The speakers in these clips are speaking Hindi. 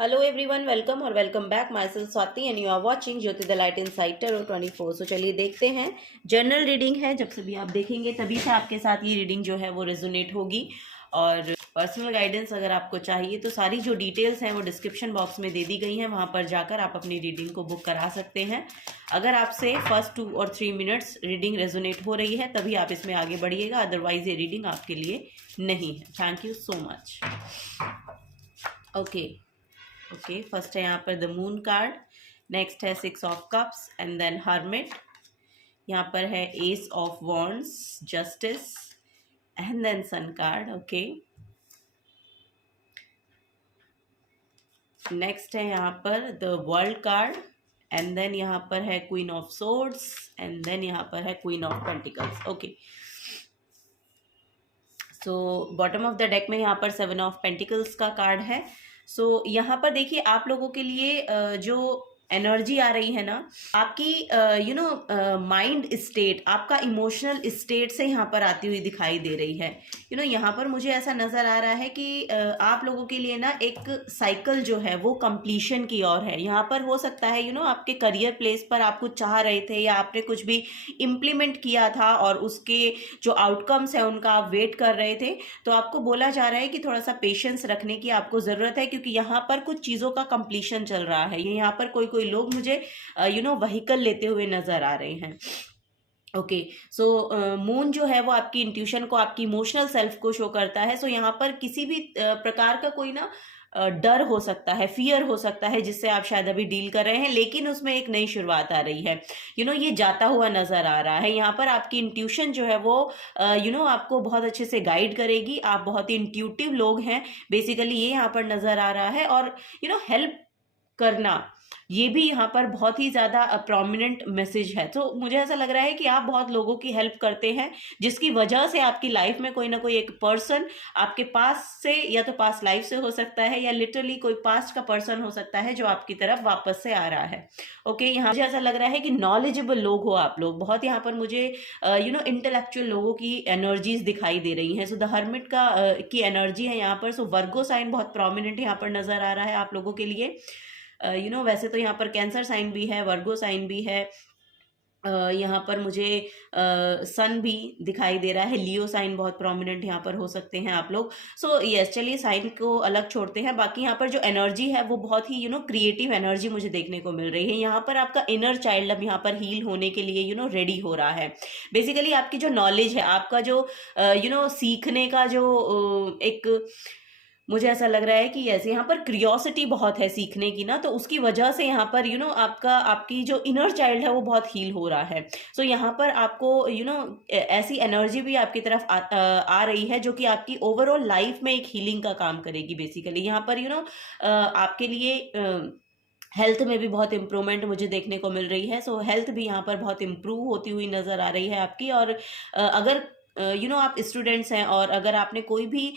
हेलो एवरीवन, वेलकम और welcome back. Myself Swati and you are watching Jyoti the light inside tarot 24। So चलिए देखते हैं। जनरल रीडिंग है, जब से भी आप देखेंगे तभी से आपके साथ ये रीडिंग जो है वो रेजोनेट होगी। और पर्सनल गाइडेंस अगर आपको चाहिए तो सारी जो डिटेल्स हैं वो डिस्क्रिप्शन बॉक्स में दे दी गई हैं, वहाँ पर जाकर आप अपनी रीडिंग को बुक करा सकते हैं। अगर आपसे फर्स्ट 2 और 3 मिनट्स रीडिंग रेजोनेट हो रही है तभी आप इसमें आगे बढ़िएगा, अदरवाइज ये रीडिंग आपके लिए नहीं है। Thank you so much. Okay, first है यहाँ पर द मून कार्ड, नेक्स्ट है 6 of cups and then hermit. यहाँ पर है ace of wands, justice and then sun card. Okay, next है यहाँ पर the world card and then यहाँ पर है queen of swords and then यहाँ पर है queen of pentacles. Okay, so bottom of the deck में यहाँ पर 7 ऑफ पेंटिकल्स का कार्ड है। सो यहाँ पर देखिए, आप लोगों के लिए जो एनर्जी आ रही है ना, आपकी माइंड स्टेट, आपका इमोशनल स्टेट से यहाँ पर आती हुई दिखाई दे रही है। यहाँ पर मुझे ऐसा नज़र आ रहा है कि आप लोगों के लिए ना एक साइकिल जो है वो कंप्लीशन की ओर है। यहाँ पर हो सकता है आपके करियर प्लेस पर आप कुछ चाह रहे थे या आपने कुछ भी इम्प्लीमेंट किया था और उसके जो आउटकम्स है उनका आप वेट कर रहे थे, तो आपको बोला जा रहा है कि थोड़ा सा पेशेंस रखने की आपको ज़रूरत है, क्योंकि यहाँ पर कुछ चीज़ों का कंप्लीशन चल रहा है। यहाँ पर कोई लोग मुझे व्हीकल लेते हुए नजर आ रहे हैं। ओके, सो मून जो है वो आपकी इंट्यूशन को, आपकी इमोशनल सेल्फ को शो करता है। सो यहाँ पर किसी भी प्रकार का कोई ना डर हो सकता है, फियर हो सकता है जिससे आप शायद अभी डील कर रहे हैं, लेकिन उसमें एक नई शुरुआत आ रही है। ये जाता हुआ नजर आ रहा है। यहाँ पर आपकी इंट्यूशन जो है वो आपको बहुत अच्छे से गाइड करेगी। आप बहुत ही इंट्यूटिव लोग हैं बेसिकली, ये यहाँ पर नजर आ रहा है। और हेल्प करना, ये भी यहाँ पर बहुत ही ज़्यादा प्रोमिनेंट मैसेज है। तो मुझे ऐसा लग रहा है कि आप बहुत लोगों की हेल्प करते हैं, जिसकी वजह से आपकी लाइफ में कोई ना कोई एक पर्सन आपके पास से, या तो पास्ट लाइफ से हो सकता है या लिटरली कोई पास्ट का पर्सन हो सकता है जो आपकी तरफ वापस से आ रहा है। ओके, यहाँ मुझे ऐसा लग रहा है कि नॉलेजेबल लोग हो आप लोग बहुत। यहाँ पर मुझे इंटेलेक्चुअल लोगों की एनर्जीज दिखाई दे रही हैं। सो द हर्मिट का की एनर्जी है यहाँ पर। सो वर्गो साइन बहुत प्रोमिनेंट यहाँ पर नजर आ रहा है आप लोगों के लिए। वैसे तो यहाँ पर कैंसर साइन भी है, वर्गो साइन भी है, यहाँ पर मुझे सन भी दिखाई दे रहा है, लियो साइन बहुत प्रोमिनेंट यहाँ पर हो सकते हैं आप लोग। सो यस, चलिए साइन को अलग छोड़ते हैं। बाकी यहाँ पर जो एनर्जी है वो बहुत ही क्रिएटिव एनर्जी मुझे देखने को मिल रही है। यहाँ पर आपका इनर चाइल्ड अब यहाँ पर हील होने के लिए रेडी हो रहा है। बेसिकली आपकी जो नॉलेज है, आपका जो सीखने का जो एक, मुझे ऐसा लग रहा है कि ऐसे यहाँ पर क्रियोसिटी बहुत है सीखने की ना, तो उसकी वजह से यहाँ पर आपकी जो इनर चाइल्ड है वो बहुत हील हो रहा है। सो यहाँ पर आपको ऐसी एनर्जी भी आपकी तरफ आ रही है जो कि आपकी ओवरऑल लाइफ में एक हीलिंग का काम करेगी। बेसिकली यहाँ पर आपके लिए हेल्थ में भी बहुत इम्प्रूवमेंट मुझे देखने को मिल रही है। सो हेल्थ भी यहाँ पर बहुत इम्प्रूव होती हुई नज़र आ रही है आपकी। और अगर आप स्टूडेंट्स हैं और अगर आपने कोई भी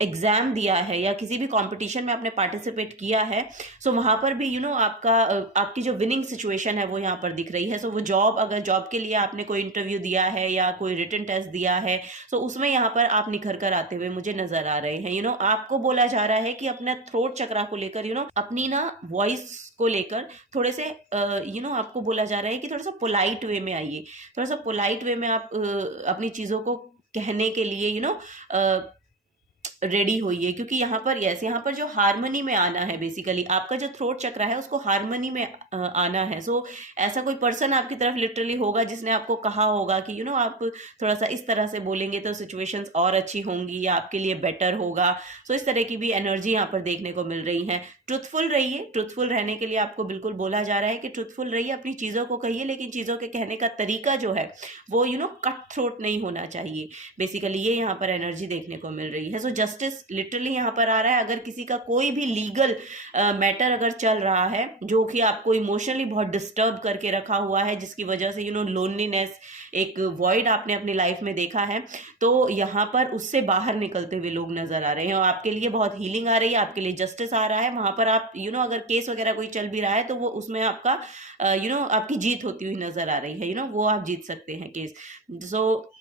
एग्जाम दिया है या किसी भी कंपटीशन में आपने पार्टिसिपेट किया है, सो वहाँ पर भी आपकी जो विनिंग सिचुएशन है वो यहाँ पर दिख रही है। सो वो जॉब, अगर जॉब के लिए आपने कोई इंटरव्यू दिया है या कोई रिटन टेस्ट दिया है, सो उसमें यहाँ पर आप निखर कर आते हुए मुझे नजर आ रहे हैं। आपको बोला जा रहा है कि अपना थ्रोट चक्रा को लेकर, अपनी ना वॉइस को लेकर थोड़े से आपको बोला जा रहा है कि थोड़ा सा पोलाइट वे में आइए, थोड़ा सा पोलाइट वे में आप अपनी चीज़ों को कहने के लिए रेडी होइए। क्योंकि यहाँ पर यहाँ पर जो हारमोनी में आना है, बेसिकली आपका जो थ्रोट चक्र है उसको हारमोनी में आना है। सो ऐसा कोई पर्सन आपकी तरफ लिटरली होगा जिसने आपको कहा होगा कि आप थोड़ा सा इस तरह से बोलेंगे तो सिचुएशंस और अच्छी होंगी या आपके लिए बेटर होगा। सो इस तरह की भी एनर्जी यहाँ पर देखने को मिल रही है। ट्रुथफुल रहिए, ट्रुथफुल रहने के लिए आपको बिल्कुल बोला जा रहा है कि ट्रुथफुल रहिए, अपनी चीज़ों को कहिए, लेकिन चीज़ों के कहने का तरीका जो है वो कट थ्रोट नहीं होना चाहिए। बेसिकली ये यहाँ पर एनर्जी देखने को मिल रही है। सो जस्टिस लिटरली यहाँ पर आ रहा है। अगर किसी का कोई भी लीगल मैटर अगर चल रहा है जो कि आपको इमोशनली बहुत डिस्टर्ब करके रखा हुआ है, जिसकी वजह से लोनलीनेस, एक वॉइड आपने अपनी लाइफ में देखा है, तो यहाँ पर उससे बाहर निकलते हुए लोग नजर आ रहे हैं और आपके लिए बहुत हीलिंग आ रही है, आपके लिए जस्टिस आ रहा है। वहां पर आप अगर केस वगैरह कोई चल भी रहा है तो वो उसमें आपका आपकी जीत होती हुई नजर आ रही है। वो आप जीत सकते हैं केस। सो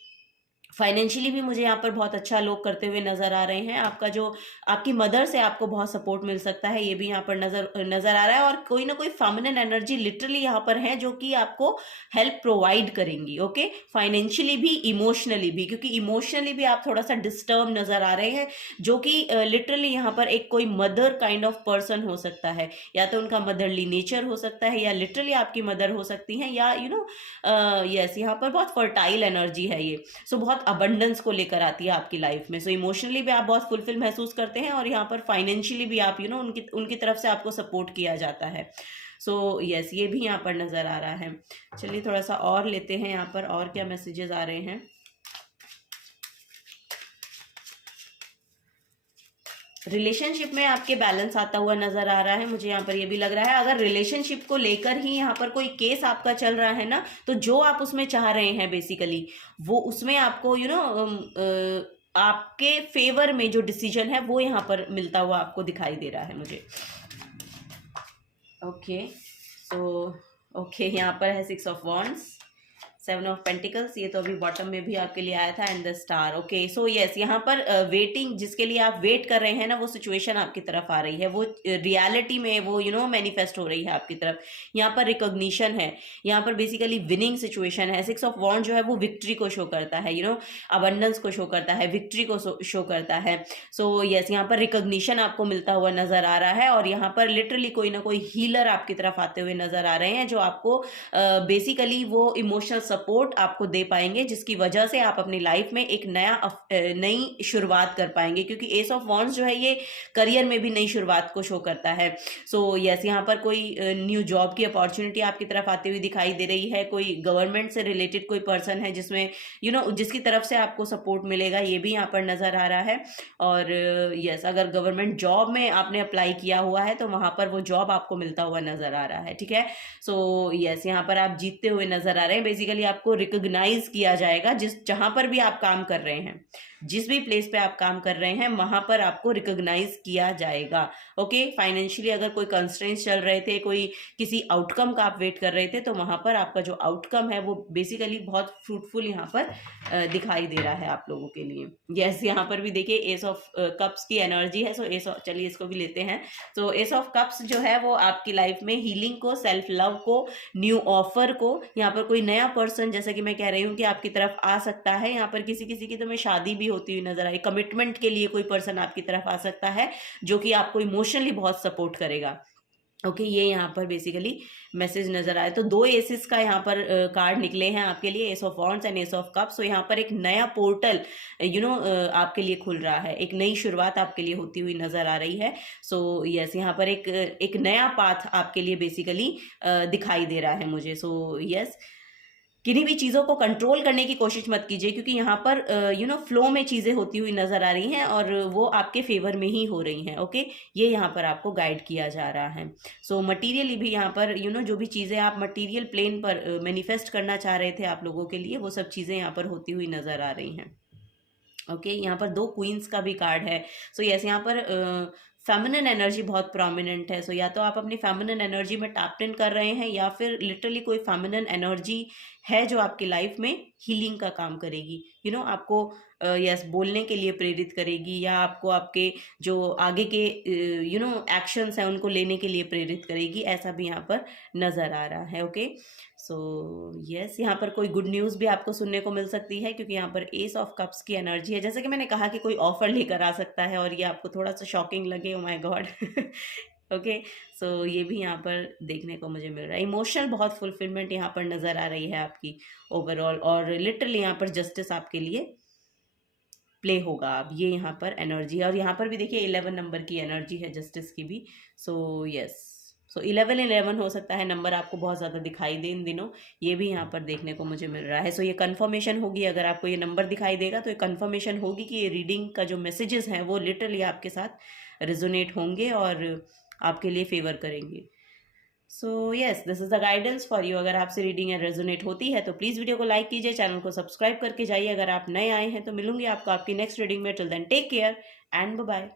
फाइनेंशियली भी मुझे यहाँ पर बहुत अच्छा लोग करते हुए नजर आ रहे हैं। आपका जो आपकी मदर से आपको बहुत सपोर्ट मिल सकता है, ये भी यहाँ पर नजर नजर आ रहा है। और कोई ना कोई फेमिनिन एनर्जी लिटरली यहाँ पर है जो कि आपको हेल्प प्रोवाइड करेंगी। ओके, फाइनेंशियली भी, इमोशनली भी, क्योंकि इमोशनली भी आप थोड़ा सा डिस्टर्ब नजर आ रहे हैं, जो कि लिटरली यहाँ पर एक कोई मदर काइंड ऑफ पर्सन हो सकता है, या तो उनका मदरली नेचर हो सकता है, या लिटरली आपकी मदर हो सकती हैं, या यस, यहाँ पर बहुत फर्टाइल एनर्जी है ये। सो बहुत अबंडेंस को लेकर आती है आपकी लाइफ में। सो इमोशनली भी आप बहुत फुलफिल महसूस करते हैं, और यहाँ पर फाइनेंशियली भी आप उनकी उनकी तरफ से आपको सपोर्ट किया जाता है। सो यस, ये भी यहाँ पर नजर आ रहा है। चलिए थोड़ा सा और लेते हैं यहाँ पर, और क्या मैसेजेस आ रहे हैं। रिलेशनशिप में आपके बैलेंस आता हुआ नजर आ रहा है मुझे। यहाँ पर ये भी लग रहा है, अगर रिलेशनशिप को लेकर ही यहाँ पर कोई केस आपका चल रहा है ना, तो जो आप उसमें चाह रहे हैं बेसिकली, वो उसमें आपको आपके फेवर में जो डिसीजन है वो यहाँ पर मिलता हुआ आपको दिखाई दे रहा है मुझे। ओके, सो ओके, यहाँ पर है 6 ऑफ वॉन्ड्स, 7 ऑफ पेंटिकल्स, ये तो अभी बॉटम में भी आपके लिए आया था, and the star. Okay, so yes, यहाँ पर वेटिंग, जिसके लिए आप वेट कर रहे हैं ना, वो सिचुएशन आपकी तरफ आ रही है, वो रियलिटी में वो मैनिफेस्ट हो रही है आपकी तरफ। यहाँ पर रिकॉग्निशन है, यहाँ पर बेसिकली विनिंग सिचुएशन है। 6 ऑफ वॉन्ड जो है वो विक्ट्री को शो करता है, अबंडेंस को शो करता है, विक्ट्री को शो करता है। सो यस, यहाँ पर रिकॉग्निशन आपको मिलता हुआ नजर आ रहा है, और यहाँ पर लिटरली कोई ना कोई हीलर आपकी तरफ आते हुए नजर आ रहे हैं, जो आपको बेसिकली वो इमोशनल सपोर्ट आपको दे पाएंगे, जिसकी वजह से आप अपनी लाइफ में एक नई शुरुआत कर पाएंगे, क्योंकि एस ऑफ वॉन्ड्स जो है ये करियर में भी नई शुरुआत को शो करता है। सो यस, यहाँ पर कोई न्यू जॉब की अपॉर्चुनिटी आपकी तरफ आती हुई दिखाई दे रही है। कोई गवर्नमेंट से रिलेटेड कोई पर्सन है जिसमें जिसकी तरफ से आपको सपोर्ट मिलेगा, ये भी यहाँ पर नजर आ रहा है। और यस, अगर गवर्नमेंट जॉब में आपने अप्लाई किया हुआ है तो वहां पर वो जॉब आपको मिलता हुआ नजर आ रहा है। ठीक है, सो यस, यहाँ पर आप जीतते हुए नजर आ रहे हैं। बेसिकली आपको रिकॉग्नाइज किया जाएगा, जहां पर भी आप काम कर रहे हैं, जिस भी प्लेस पे आप काम कर रहे हैं, वहां पर आपको रिकॉग्नाइज किया जाएगा। ओके, फाइनेंशियली अगर कोई कंस्ट्रेंट्स चल रहे थे, कोई किसी आउटकम का आप वेट कर रहे थे, तो वहां पर आपका जो आउटकम है वो बेसिकली बहुत फ्रूटफुल यहाँ पर दिखाई दे रहा है आप लोगों के लिए। यस, यहाँ पर भी देखिए एस ऑफ कप्स की एनर्जी है। सो चलिए इसको भी लेते हैं। तो एस ऑफ कप्स जो है वो आपकी लाइफ में हीलिंग को, सेल्फ लव को, न्यू ऑफर को, यहाँ पर कोई नया पर्सन, जैसे कि मैं कह रही हूँ कि आपकी तरफ आ सकता है। यहाँ पर किसी किसी की तो मैं शादी भी होती हुई नजर आई। कमिटमेंट के लिए कोई पर्सन आपकी तरफ आ सकता है, जो कि आपको इमोशनली बहुत सपोर्ट करेगा। ओके, ये यहाँ पर बेसिकली मैसेज नजर आए। तो 2 एसेस का यहाँ पर कार्ड निकले हैं आपके लिए, S of wands and S of cups. तो यहाँ पर एक नया पोर्टल आपके लिए खुल रहा है, एक नई शुरुआत आपके लिए होती हुई नजर आ रही है। सो यस, यहाँ पर एक नया पाथ आपके लिए बेसिकली दिखाई दे रहा है मुझे। सो यस, किन्हीं भी चीज़ों को कंट्रोल करने की कोशिश मत कीजिए, क्योंकि यहाँ पर फ्लो में चीज़ें होती हुई नज़र आ रही हैं, और वो आपके फेवर में ही हो रही हैं। ओके, ये यहाँ पर आपको गाइड किया जा रहा है। सो मटीरियली भी यहाँ पर जो भी चीज़ें आप मटीरियल प्लेन पर मैनिफेस्ट करना चाह रहे थे आप लोगों के लिए, वो सब चीज़ें यहाँ पर होती हुई नज़र आ रही हैं। ओके, यहाँ पर 2 क्वींस का भी कार्ड है। सो यस, यहाँ पर फेमिनिन एनर्जी बहुत प्रोमिनेंट है। सो या तो आप अपनी फेमिनिन एनर्जी में टैप इन कर रहे हैं, या फिर लिटरली कोई फेमिनिन एनर्जी है जो आपकी लाइफ में हीलिंग का काम करेगी, आपको यस बोलने के लिए प्रेरित करेगी, या आपको आपके जो आगे के एक्शंस हैं उनको लेने के लिए प्रेरित करेगी। ऐसा भी यहाँ पर नज़र आ रहा है। ओके, सो यस, यहाँ पर कोई गुड न्यूज़ भी आपको सुनने को मिल सकती है, क्योंकि यहाँ पर एस ऑफ कप्स की एनर्जी है। जैसे कि मैंने कहा कि कोई ऑफर लेकर आ सकता है, और ये आपको थोड़ा सा शॉकिंग लगे, ओ माय गॉड। ओके, सो ये भी यहाँ पर देखने को मुझे मिल रहा है। इमोशनल बहुत फुलफिलमेंट यहाँ पर नज़र आ रही है आपकी ओवरऑल, और लिटरली यहाँ पर जस्टिस आपके लिए प्ले होगा। अब ये यहाँ पर एनर्जी है, और यहाँ पर भी देखिए 11 नंबर की एनर्जी है जस्टिस की भी। सो यस, सो 11 हो सकता है नंबर आपको बहुत ज़्यादा दिखाई दे इन दिनों, ये भी यहाँ पर देखने को मुझे मिल रहा है। सो ये कन्फर्मेशन होगी, अगर आपको ये नंबर दिखाई देगा तो ये कन्फर्मेशन होगी कि ये रीडिंग का जो मैसेजेस हैं वो लिटरली आपके साथ रेजोनेट होंगे और आपके लिए फेवर करेंगे। So yes, this is the guidance for you. अगर आपसे रीडिंग रेजोनेट होती है तो प्लीज़ वीडियो को लाइक कीजिए, चैनल को सब्सक्राइब करके जाइए। अगर आप नए आए हैं तो मिलूंगी आपको आपकी नेक्स्ट रीडिंग में। Till then take care and bye bye.